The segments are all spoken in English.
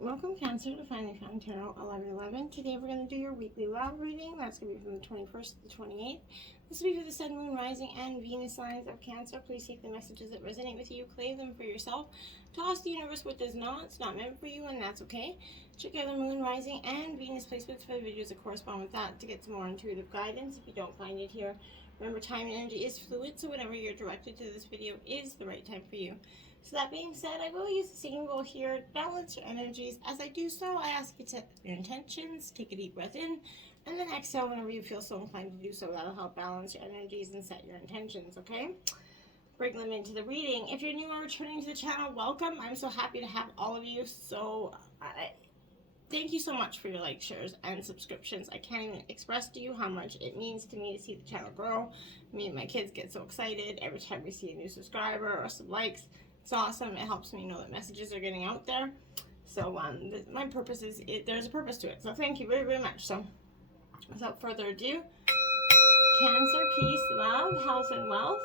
Welcome, Cancer, to Finally Found Tarot 1111. Today we're going to do your weekly love reading. That's going to be from the 21st to the 28th. This will be for the Sun, Moon, Rising, and Venus signs of Cancer. Please take the messages that resonate with you, claim them for yourself. Toss the universe what does not. It's not meant for you, and that's okay. Check out the Moon, Rising, and Venus placements for the videos that correspond with that to get some more intuitive guidance. If you don't find it here, remember, time and energy is fluid, so whenever you're directed to this video is the right time for you. So that being said, I will use the symbol here to balance your energies. As I do so, I ask you to set your intentions, take a deep breath in, and then exhale whenever you feel so inclined to do so. That'll help balance your energies and set your intentions, okay? Bring them into the reading. If you're new or returning to the channel, welcome. I'm so happy to have all of you. So thank you so much for your likes, shares, and subscriptions. I can't even express to you how much it means to me to see the channel grow. Me and my kids get so excited every time we see a new subscriber or some likes. It's awesome. It helps me know that messages are getting out there. So my purpose is, there's a purpose to it. So thank you very, very much. So without further ado, Cancer, peace, love, health, and wealth.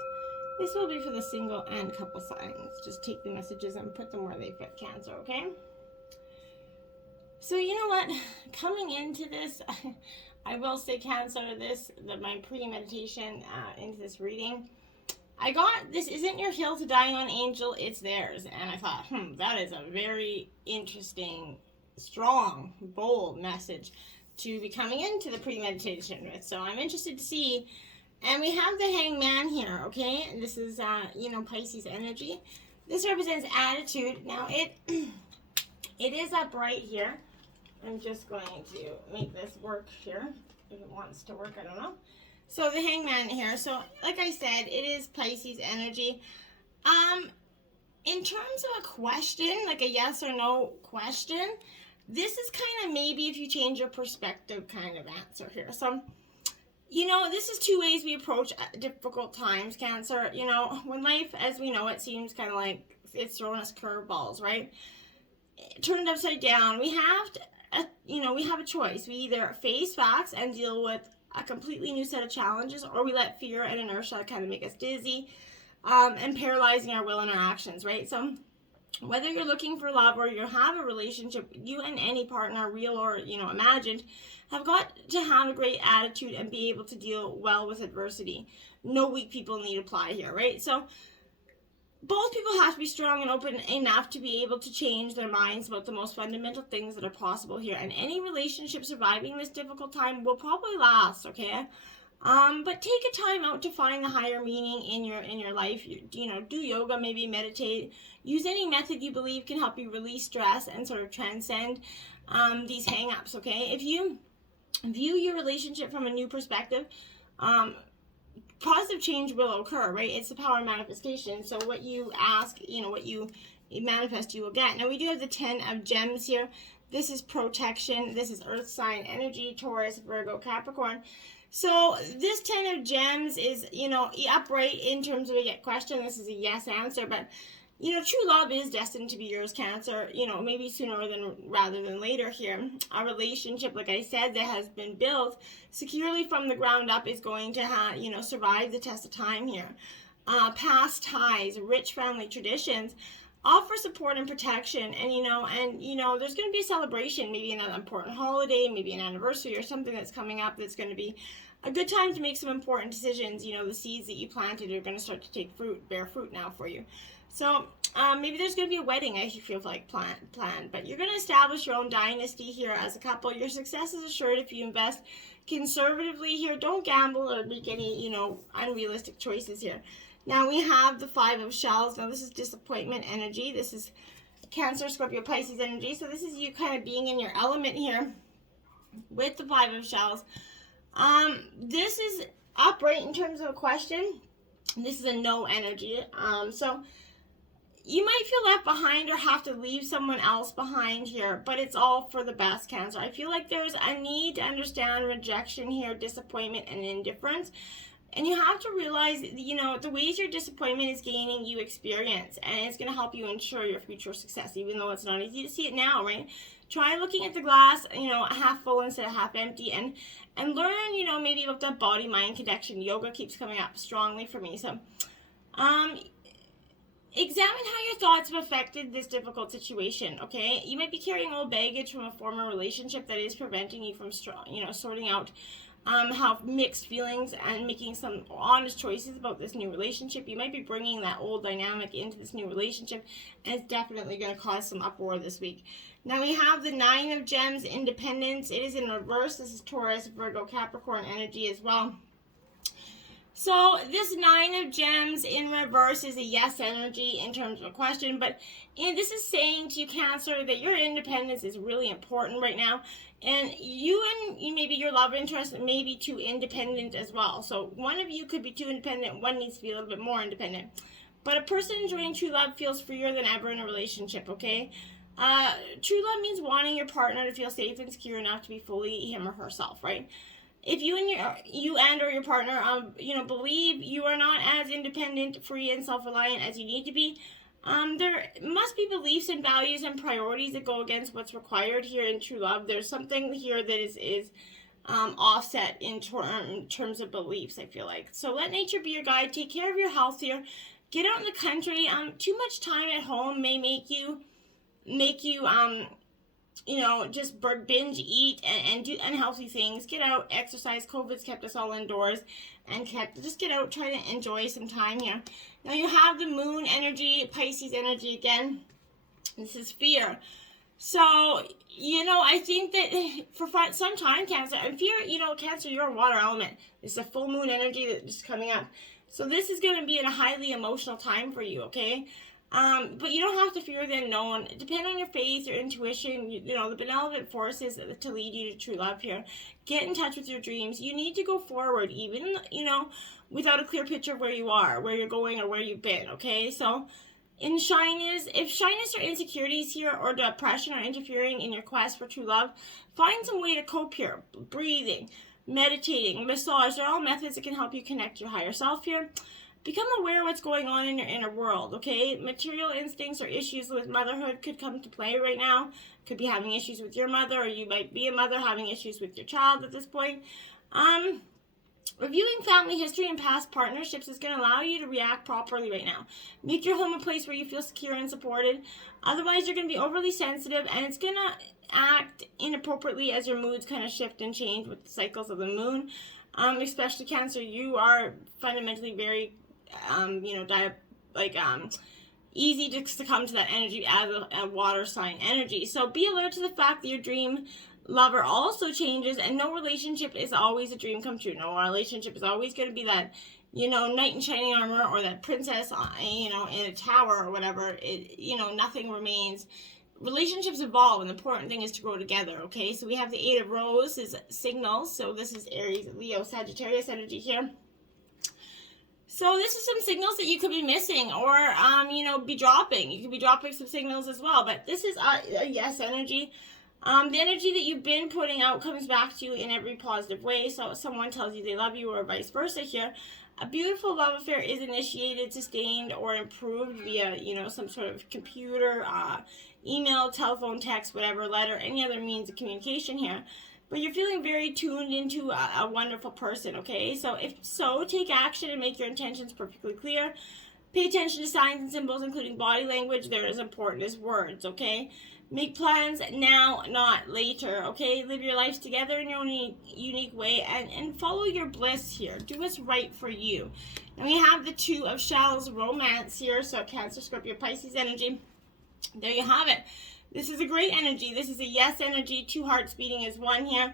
This will be for the single and couple signs. Just take the messages and put them where they fit, Cancer, okay? So you know what? Coming into this, I will say, Cancer, my pre-meditation into this reading, I got, this isn't your hill to die on, angel, it's theirs. And I thought, that is a very interesting, strong, bold message to be coming into the premeditation with. So I'm interested to see. And we have the Hangman here, okay? And this is, Pisces energy. This represents attitude. Now, it is upright here. I'm just going to make this work here. If it wants to work, I don't know. So the Hangman here, so like I said, it is Pisces energy. In terms of a question, like a yes or no question, this is kind of maybe if you change your perspective kind of answer here. So, this is two ways we approach difficult times, Cancer. When life, as we know, it seems kind of like it's throwing us curveballs, right? Turned upside down. We have we have a choice. We either face facts and deal with a completely new set of challenges, or we let fear and inertia kind of make us dizzy and paralyzing our will and our actions, right? So whether you're looking for love or you have a relationship, you and any partner, real or imagined, have got to have a great attitude and be able to deal well with adversity. No weak people need apply here, right? So both people have to be strong and open enough to be able to change their minds about the most fundamental things that are possible here. And any relationship surviving this difficult time will probably last, okay? But take a time out to find the higher meaning in your life. Do yoga, maybe meditate. Use any method you believe can help you release stress and sort of transcend these hang-ups, okay? If you view your relationship from a new perspective, positive change will occur, right? It's the power of manifestation. So what you ask, what you manifest, you will get. Now we do have the 10 of gems here. This is protection. This is earth sign energy, Taurus, Virgo, Capricorn. So this 10 of gems is, upright in terms of a question. This is a yes answer, but true love is destined to be yours, Cancer, maybe sooner rather than later here. A relationship, like I said, that has been built securely from the ground up is going to survive the test of time here. Past ties, rich family traditions offer support and protection, and there's going to be a celebration, maybe an important holiday, maybe an anniversary or something that's coming up that's going to be a good time to make some important decisions. The seeds that you planted are going to start to bear fruit now for you. So maybe there's going to be a wedding, as you feel like planned, but you're going to establish your own dynasty here as a couple. Your success is assured if you invest conservatively here. Don't gamble or make any, unrealistic choices here. Now we have the 5 of shells. Now this is disappointment energy. This is Cancer, Scorpio, Pisces energy. So this is you kind of being in your element here with the 5 of shells. This is upright in terms of a question. This is a no energy. So you might feel left behind or have to leave someone else behind here, but it's all for the best, Cancer. I feel like there's a need to understand rejection here, disappointment, and indifference. And you have to realize, the ways your disappointment is gaining you experience, and it's going to help you ensure your future success, even though it's not easy to see it now, right? Try looking at the glass, half full instead of half empty, and learn, maybe about that body-mind connection. Yoga keeps coming up strongly for me. So, examine how your thoughts have affected this difficult situation, okay? You might be carrying old baggage from a former relationship that is preventing you from, sorting out how mixed feelings and making some honest choices about this new relationship. You might be bringing that old dynamic into this new relationship, and it's definitely going to cause some uproar this week. Now we have the Nine of Gems, Independence. It is in reverse. This is Taurus, Virgo, Capricorn energy as well. So this Nine of Gems in reverse is a yes energy in terms of a question, but this is saying to you, Cancer, that your independence is really important right now, and you maybe your love interest may be too independent as well. So one of you could be too independent, one needs to be a little bit more independent. But a person enjoying true love feels freer than ever in a relationship, okay? True love means wanting your partner to feel safe and secure enough to be fully him or herself, right? If you and or your partner, believe you are not as independent, free, and self-reliant as you need to be, there must be beliefs and values and priorities that go against what's required here in true love. There's something here that is offset in terms of beliefs, I feel like. So let nature be your guide. Take care of your health here. Get out in the country. Too much time at home may make you just binge eat and do unhealthy things. Get out, exercise. COVID's kept us all indoors, and just get out, try to enjoy some time here. Now you have the moon energy, Pisces energy again. This is fear. So, I think that for some time, Cancer, and fear, Cancer, you're a water element. It's a full moon energy that's just coming up. So this is going to be in a highly emotional time for you, okay? But you don't have to fear the unknown. Depend on your faith, your intuition, the benevolent forces to lead you to true love here. Get in touch with your dreams. You need to go forward, even, without a clear picture of where you are, where you're going, or where you've been, okay? So, if shyness or insecurities here, or depression are interfering in your quest for true love, find some way to cope here. Breathing, meditating, massage, they're all methods that can help you connect your higher self here. Become aware of what's going on in your inner world, okay? Material instincts or issues with motherhood could come to play right now. Could be having issues with your mother, or you might be a mother having issues with your child at this point. Reviewing family history and past partnerships is going to allow you to react properly right now. Make your home a place where you feel secure and supported. Otherwise, you're going to be overly sensitive, and it's going to act inappropriately as your moods kind of shift and change with the cycles of the moon. Especially Cancer, you are fundamentally very easy to succumb to that energy as a water sign energy. So be alert to the fact that your dream lover also changes, and no relationship is always a dream come true. No relationship is always going to be that, knight in shining armor, or that princess, in a tower or whatever. Nothing remains. Relationships evolve, and the important thing is to grow together, okay? So we have the Eight of Roses signals. So this is Aries, Leo, Sagittarius energy here. So this is some signals that you could be missing, or, be dropping. You could be dropping some signals as well, but this is a yes energy. The energy that you've been putting out comes back to you in every positive way. So someone tells you they love you, or vice versa here. A beautiful love affair is initiated, sustained, or improved via, some sort of computer, email, telephone, text, whatever, letter, any other means of communication here. But you're feeling very tuned into a wonderful person, okay? So if so, take action and make your intentions perfectly clear. Pay attention to signs and symbols, including body language. They're as important as words, okay? Make plans now, not later, okay? Live your lives together in your own unique way, and follow your bliss here. Do what's right for you. And we have the Two of Shells, romance here. So Cancer, Scorpio, Pisces energy. There you have it. This is a great energy. This is a yes energy. Two hearts beating as one here.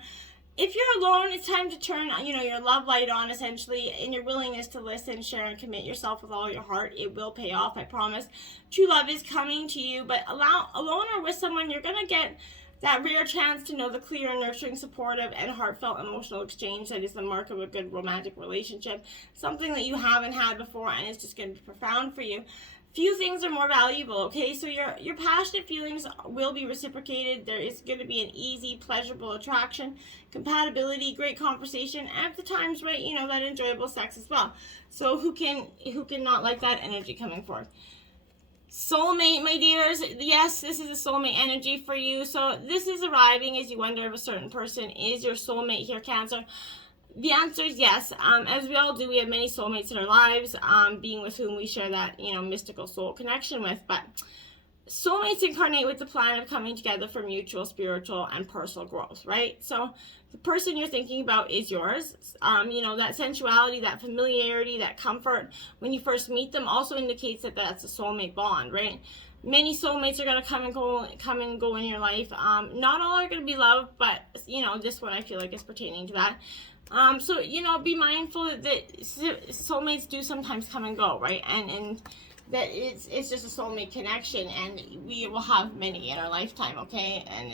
If you're alone, it's time to turn, your love light on, essentially, and your willingness to listen, share, and commit yourself with all your heart. It will pay off, I promise. True love is coming to you, but alone or with someone, you're going to get that rare chance to know the clear, nurturing, supportive, and heartfelt emotional exchange that is the mark of a good romantic relationship. Something that you haven't had before, and it's just going to be profound for you. Few things are more valuable, okay? So your passionate feelings will be reciprocated. There is going to be an easy, pleasurable attraction, compatibility, great conversation, and at the times, right, that enjoyable sex as well. So who can not like that energy coming forth? Soulmate, my dears. Yes, this is a soulmate energy for you. So this is arriving as you wonder if a certain person is your soulmate here, Cancer. the answer is yes. As we all do, we have many soulmates in our lives, being with whom we share that, mystical soul connection with. But soulmates incarnate with the plan of coming together for mutual spiritual and personal growth, right? So the person you're thinking about is yours. That sensuality, that familiarity, that comfort when you first meet them also indicates that that's a soulmate bond, right? Many soulmates are going to come and go in your life. Not all are going to be love, but this one I feel like is pertaining to that. So be mindful that soulmates do sometimes come and go, right? And that it's just a soulmate connection, and we will have many in our lifetime, okay? And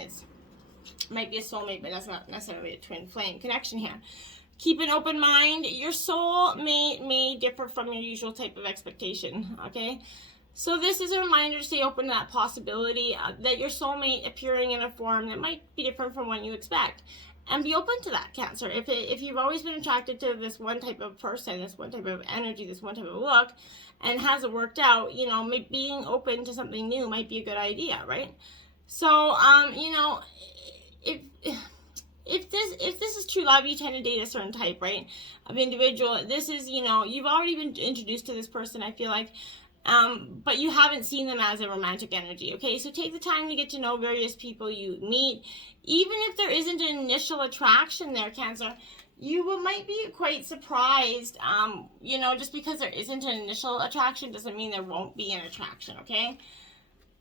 might be a soulmate, but that's not necessarily a twin flame connection here. Keep an open mind. Your soul may differ from your usual type of expectation, okay? So this is a reminder to stay open to that possibility that your soulmate appearing in a form that might be different from what you expect. And be open to that, Cancer. If you've always been attracted to this one type of person, this one type of energy, this one type of look, and hasn't worked out, being open to something new might be a good idea, right? So, if this is true love, you tend to date a certain type, right, of individual. This is, you've already been introduced to this person, I feel like, but you haven't seen them as a romantic energy, okay? So take the time to get to know various people you meet. Even if there isn't an initial attraction there, Cancer, you might be quite surprised. Just because there isn't an initial attraction doesn't mean there won't be an attraction, okay?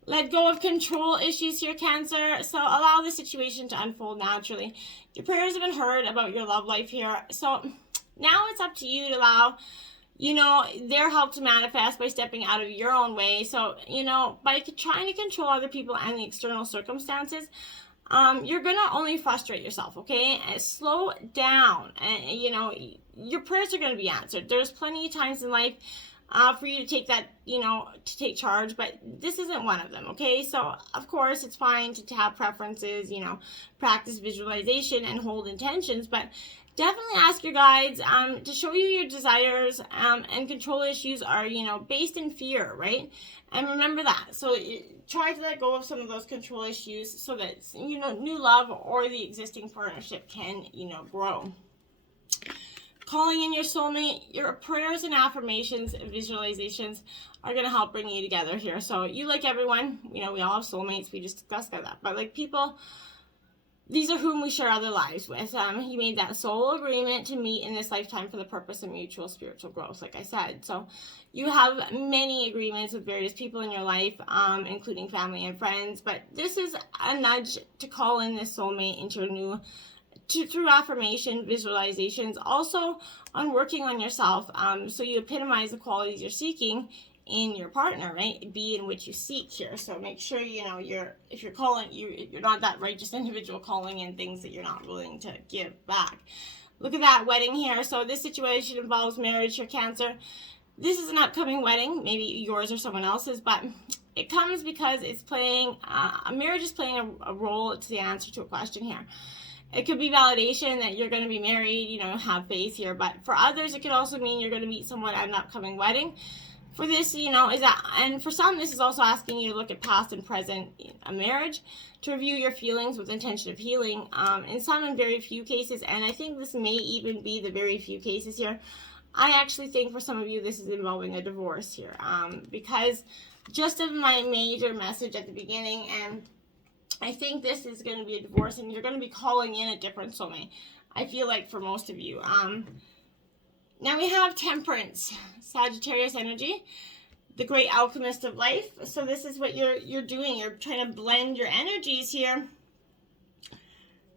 Let go of control issues here, Cancer. So allow the situation to unfold naturally. Your prayers have been heard about your love life here. So now it's up to you to allow, their help to manifest by stepping out of your own way. So, by trying to control other people and the external circumstances, you're going to only frustrate yourself, okay? And slow down. And, your prayers are going to be answered. There's plenty of times in life for you to take that, to take charge, but this isn't one of them, okay? So, of course, it's fine to have preferences, practice visualization and hold intentions, but definitely ask your guides to show you your desires, and control issues are, based in fear, right? And remember that. So try to let go of some of those control issues so that, new love or the existing partnership can, grow. Calling in your soulmate, your prayers and affirmations and visualizations are going to help bring you together here. So you, like everyone, we all have soulmates. We just discussed that. But like people, these are whom we share other lives with. You made that soul agreement to meet in this lifetime for the purpose of mutual spiritual growth, like I said. So you have many agreements with various people in your life, including family and friends. But this is a nudge to call in this soulmate into your new, through affirmation, visualizations, also on working on yourself. So you epitomize the qualities you're seeking in your partner, right? Be in which you seek here. So make sure, if you're calling, you're not that righteous individual calling in things that you're not willing to give back. Look at that wedding here. So this situation involves marriage here, Cancer. This is an upcoming wedding, maybe yours or someone else's, but it comes because it's playing, a marriage is playing a role to the answer to a question here. It could be validation that you're going to be married, have faith here. But for others, it could also mean you're going to meet someone at an upcoming wedding. For this, is that, and for some, this is also asking you to look at past and present a marriage, to review your feelings with intention of healing. In some and very few cases, and I think this may even be the very few cases here, I actually think for some of you, this is involving a divorce here. Because just of my major message at the beginning, and I think this is going to be a divorce, and you're going to be calling in a different soulmate, I feel like, for most of you. Now we have Temperance, Sagittarius energy, the great alchemist of life. So this is what you're doing. You're trying to blend your energies here.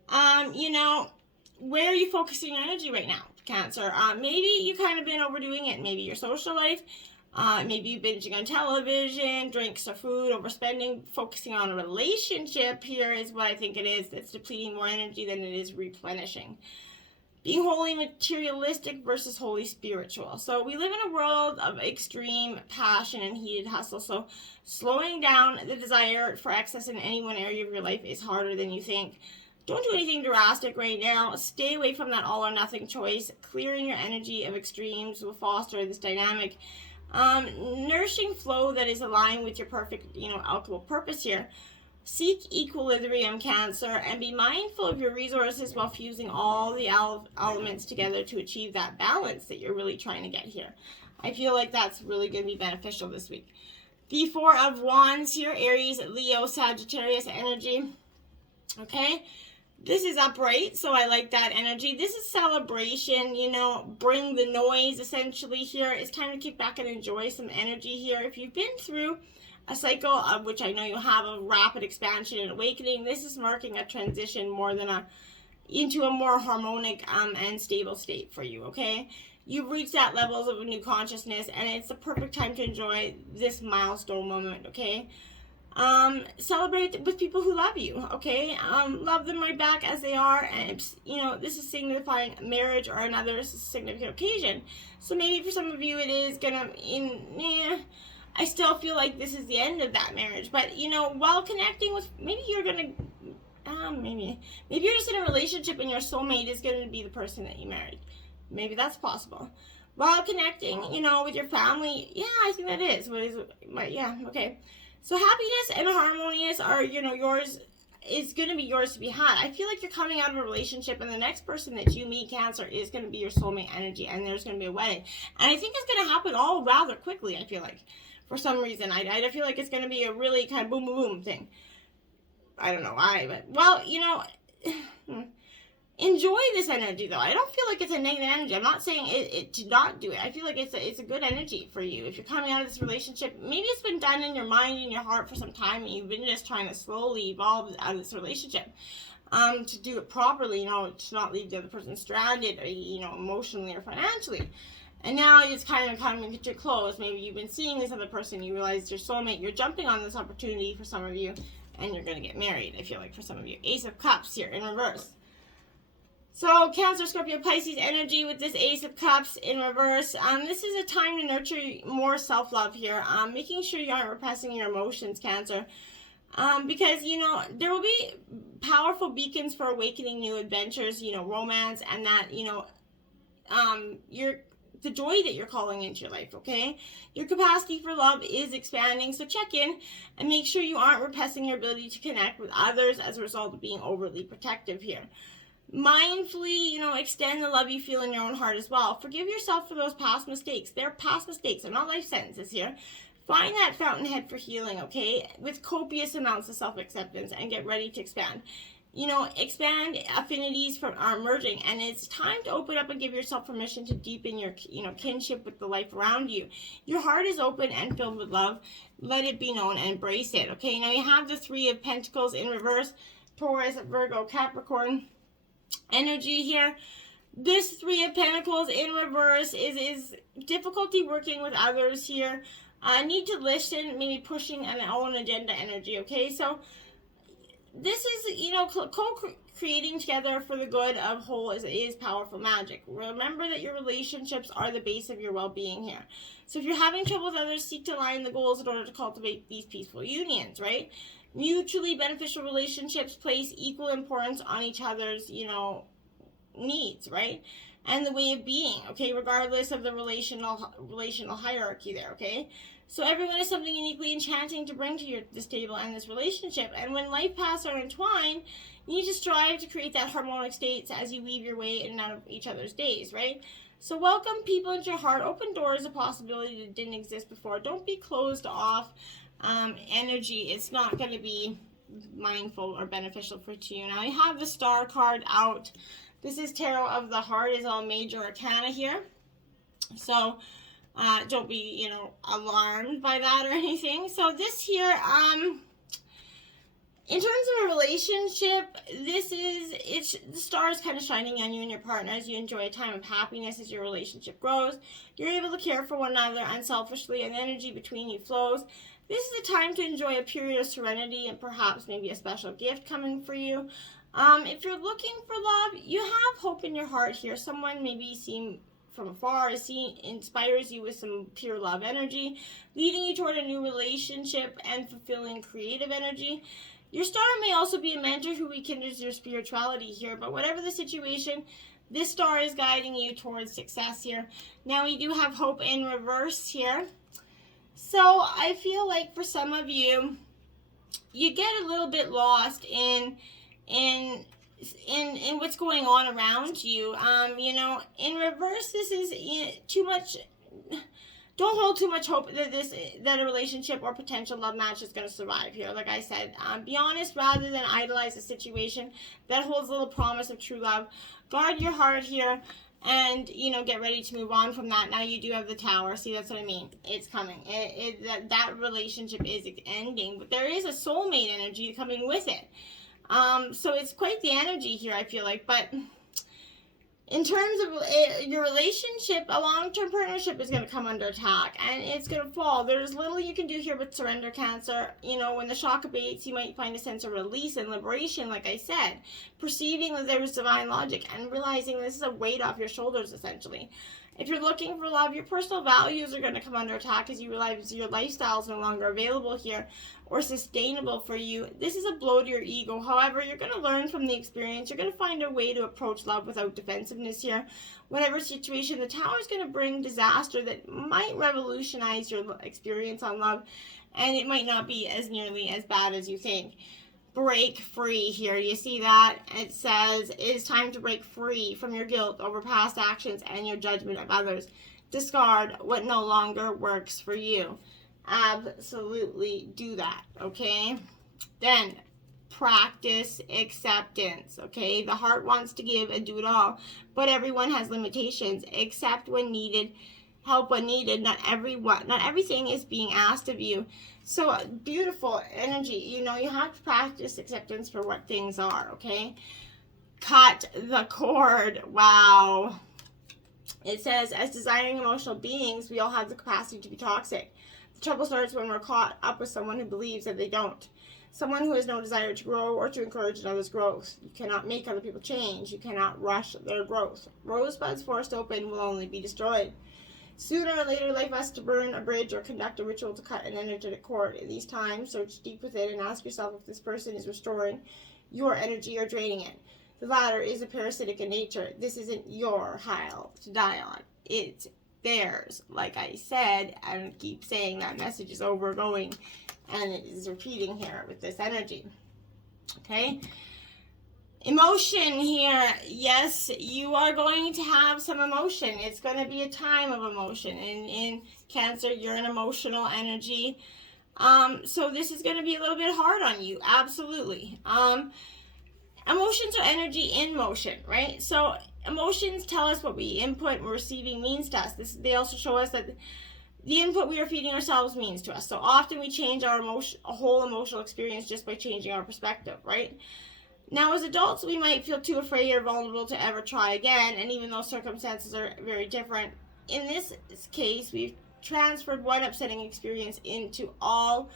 Where are you focusing your energy right now, Cancer? Maybe you kind of been overdoing it. Maybe your social life. Maybe you're binging on television, drinks or food, overspending, focusing on a relationship here is what I think it is. That's depleting more energy than it is replenishing. Being wholly materialistic versus wholly spiritual. So we live in a world of extreme passion and heated hustle. So slowing down the desire for excess in any one area of your life is harder than you think. Don't do anything drastic right now. Stay away from that all or nothing choice. Clearing your energy of extremes will foster this dynamic, nourishing flow that is aligned with your perfect, alchemical purpose here. Seek equilibrium, Cancer, and be mindful of your resources while fusing all the elements together to achieve that balance that you're really trying to get here. I feel like that's really going to be beneficial this week. The Four of Wands here, Aries, Leo, Sagittarius energy. Okay, this is upright, so I like that energy. This is celebration, you know, bring the noise essentially here. It's time to kick back and enjoy some energy here. If you've been through a cycle of which I know you have, a rapid expansion and awakening, this is marking a transition more than into a more harmonic and stable state for you, okay? You've reached that levels of a new consciousness, and it's the perfect time to enjoy this milestone moment, okay? Celebrate with people who love you, okay? Love them right back as they are, and, you know, this is signifying marriage or another significant occasion. So maybe for some of you it is gonna, I still feel like this is the end of that marriage, but, you know, while connecting with, maybe you're gonna, maybe you're just in a relationship and your soulmate is gonna be the person that you married. Maybe that's possible. While connecting, you know, with your family, yeah, I think that is. Yeah, okay. So happiness and harmonious are, you know, yours is going to be yours to be had. I feel like you're coming out of a relationship, and the next person that you meet, Cancer, is going to be your soulmate energy, and there's going to be a wedding. And I think it's going to happen all rather quickly, I feel like. For some reason, I feel like it's going to be a really kind of boom, boom, boom thing. I don't know why, but, well, you know, enjoy this energy, though. I don't feel like it's a negative energy. I'm not saying it to not do it. I feel like it's a good energy for you. If you're coming out of this relationship, maybe it's been done in your mind and your heart for some time, and you've been just trying to slowly evolve out of this relationship. To do it properly, you know, to not leave the other person stranded, or, you know, emotionally or financially. And now it's kind of coming to your close. Maybe you've been seeing this other person, you realize your soulmate, you're jumping on this opportunity for some of you, and you're going to get married, I feel like, for some of you. Ace of Cups here in reverse. So, Cancer, Scorpio, Pisces energy with this Ace of Cups in reverse. This is a time to nurture more self-love here. Making sure you aren't repressing your emotions, Cancer. Because, you know, there will be powerful beacons for awakening new adventures, you know, romance, and that, you know, the joy that you're calling into your life, okay? Your capacity for love is expanding, so check in and make sure you aren't repressing your ability to connect with others as a result of being overly protective here. Mindfully, you know, extend the love you feel in your own heart as well. Forgive yourself for those past mistakes. They're past mistakes. They're not life sentences here. Find that fountainhead for healing, okay? With copious amounts of self-acceptance, and get ready to expand. You know, expand affinities are emerging, and it's time to open up and give yourself permission to deepen your, you know, kinship with the life around you. Your heart is open and filled with love. Let it be known and embrace it, okay? Now you have the Three of Pentacles in reverse. Taurus, Virgo, Capricorn energy here. This Three of Pentacles in reverse is difficulty working with others here. Need to listen, maybe pushing an own agenda energy, okay? So this is, you know, co-creating together for the good of whole is powerful magic. Remember that your relationships are the base of your well-being here. So if you're having trouble with others, seek to align the goals in order to cultivate these peaceful unions, right? Mutually beneficial relationships place equal importance on each other's, you know, needs, right? And the way of being, okay, regardless of the relational hierarchy there, okay? So everyone has something uniquely enchanting to bring to this table and this relationship. And when life paths are entwined, you need to strive to create that harmonic state as you weave your way in and out of each other's days, right? So welcome people into your heart. Open doors of possibility that didn't exist before. Don't be closed off. Energy, it's not going to be mindful or beneficial for you. Now I have the Star card out. This is Tarot of the Heart, is all major arcana here. So don't be, you know, alarmed by that or anything. So this here, in terms of a relationship, the star is kind of shining on you and your partner as you enjoy a time of happiness as your relationship grows. You're able to care for one another unselfishly, and the energy between you flows. This is a time to enjoy a period of serenity and perhaps maybe a special gift coming for you. If you're looking for love, you have hope in your heart here. Someone maybe seen from afar inspires you with some pure love energy, leading you toward a new relationship and fulfilling creative energy. Your star may also be a mentor who rekindles your spirituality here, but whatever the situation, this star is guiding you towards success here. Now we do have hope in reverse here. So I feel like for some of you, you get a little bit lost in what's going on around you. You know, in reverse, this is too much. Don't hold too much hope that a relationship or potential love match is going to survive here. Like I said, be honest rather than idolize a situation that holds little promise of true love. Guard your heart here, and you know, get ready to move on from that. Now you do have the Tower. See, that's what I mean. It's coming. That relationship is ending, but there is a soulmate energy coming with it. So it's quite the energy here, I feel like. But in terms of your relationship, a long-term partnership is going to come under attack, and it's going to fall. There's little you can do here but surrender, Cancer. You know, when the shock abates, you might find a sense of release and liberation, like I said. Perceiving that there is divine logic and realizing this is a weight off your shoulders, essentially. If you're looking for love, your personal values are going to come under attack as you realize your lifestyle is no longer available here or sustainable for you. This is a blow to your ego. However, you're going to learn from the experience. You're going to find a way to approach love without defensiveness here. Whatever situation, the Tower is going to bring disaster that might revolutionize your experience on love, and it might not be as nearly as bad as you think. Break free here. You see that? It says it is time to break free from your guilt over past actions and your judgment of others. Discard what no longer works for you. Absolutely do that, okay? Then practice acceptance, okay? The heart wants to give and do it all, but everyone has limitations. Accept when needed, help when needed. Not everything is being asked of you. So beautiful energy. You know, you have to practice acceptance for what things are, okay? Cut the cord. Wow. It says, as desiring emotional beings, we all have the capacity to be toxic. The trouble starts when we're caught up with someone who believes that they don't. Someone who has no desire to grow or to encourage another's growth. You cannot make other people change. You cannot rush their growth. Rosebuds forced open will only be destroyed. Sooner or later, life has to burn a bridge or conduct a ritual to cut an energetic cord. In these times, search deep within and ask yourself if this person is restoring your energy or draining it. The latter is a parasitic in nature. This isn't your hill to die on. It's theirs. Like I said, I keep saying that message is overgoing, and it is repeating here with this energy. Okay? Emotion here. Yes, you are going to have some emotion. It's going to be a time of emotion. In Cancer, you're an emotional energy. So this is going to be a little bit hard on you. Absolutely. Emotions are energy in motion, right? So emotions tell us what we input and receiving means to us. They also show us that the input we are feeding ourselves means to us. So often we change our whole emotional experience just by changing our perspective, right? Now, as adults, we might feel too afraid or vulnerable to ever try again, and even though circumstances are very different, in this case, we've transferred one upsetting experience into all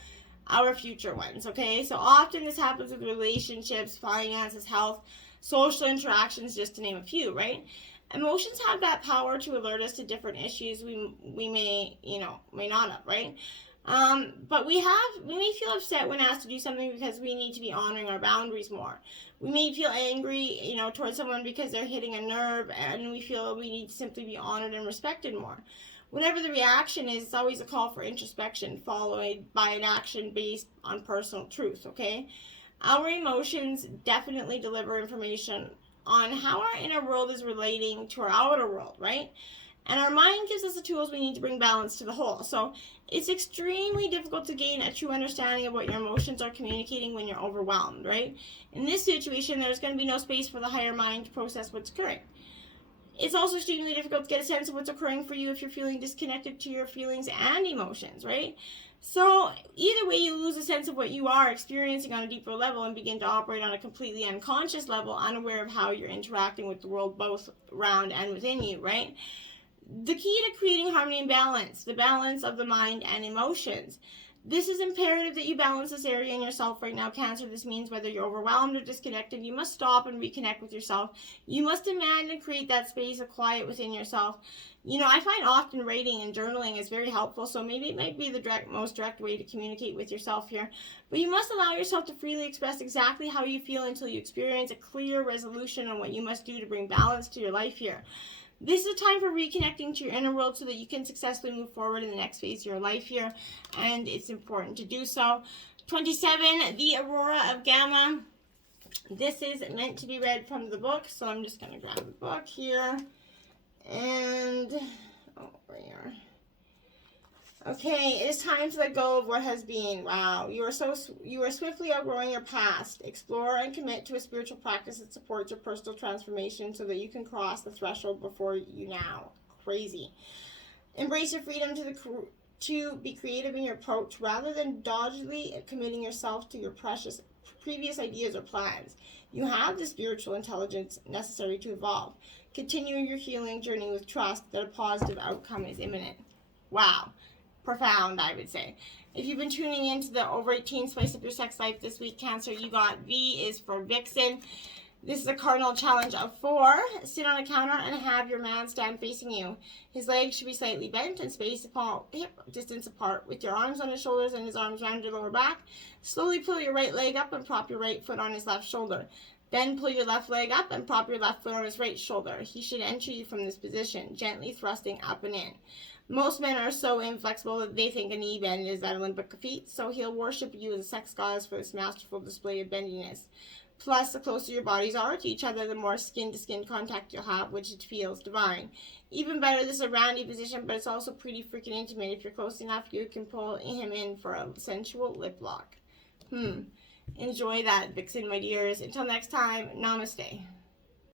our future ones, okay? So often this happens with relationships, finances, health, social interactions, just to name a few, right? Emotions have that power to alert us to different issues we may not have, right? But we may feel upset when asked to do something because we need to be honoring our boundaries more. We may feel angry, towards someone because they're hitting a nerve, and we feel we need to simply be honored and respected more. Whatever the reaction is, it's always a call for introspection, followed by an action based on personal truth, okay? Our emotions definitely deliver information on how our inner world is relating to our outer world, right? And our mind gives us the tools we need to bring balance to the whole. So it's extremely difficult to gain a true understanding of what your emotions are communicating when you're overwhelmed, right? In this situation, there's going to be no space for the higher mind to process what's occurring. It's also extremely difficult to get a sense of what's occurring for you if you're feeling disconnected to your feelings and emotions, right? So either way, you lose a sense of what you are experiencing on a deeper level and begin to operate on a completely unconscious level, unaware of how you're interacting with the world both around and within you, right? The key to creating harmony and balance, the balance of the mind and emotions. This is imperative that you balance this area in yourself right now, Cancer. This means whether you're overwhelmed or disconnected, you must stop and reconnect with yourself. You must demand and create that space of quiet within yourself. I find often writing and journaling is very helpful, so maybe it might be the most direct way to communicate with yourself here. But you must allow yourself to freely express exactly how you feel until you experience a clear resolution on what you must do to bring balance to your life here. This is a time for reconnecting to your inner world so that you can successfully move forward in the next phase of your life here, and it's important to do so. 27, the Aurora of Gamma. This is meant to be read from the book, so I'm just going to grab the book here. And, oh, where you are. Okay, it is time to let go of what has been. Wow, you are swiftly outgrowing your past. Explore and commit to a spiritual practice that supports your personal transformation so that you can cross the threshold before you now. Crazy. Embrace your freedom to be creative in your approach rather than doggedly committing yourself to your previous ideas or plans. You have the spiritual intelligence necessary to evolve. Continue your healing journey with trust that a positive outcome is imminent. Wow. Profound, I would say. If you've been tuning into the Over 18 Spice Up Your Sex Life this week, Cancer, you got V is for Vixen. This is a cardinal challenge of 4. Sit on a counter and have your man stand facing you. His legs should be slightly bent and spaced upon hip distance apart, with your arms on his shoulders and his arms around your lower back. Slowly pull your right leg up and prop your right foot on his left shoulder. Then pull your left leg up and prop your left foot on his right shoulder. He should enter you from this position, gently thrusting up and in. Most men are so inflexible that they think a knee bend is that Olympic feat, so he'll worship you as a sex goddess for this masterful display of bendiness. Plus, the closer your bodies are to each other, the more skin-to-skin contact you'll have, which it feels divine. Even better, this is a roundy position, but it's also pretty freaking intimate. If you're close enough, you can pull him in for a sensual lip lock. Enjoy that, Vixen, my dears. Until next time, namaste.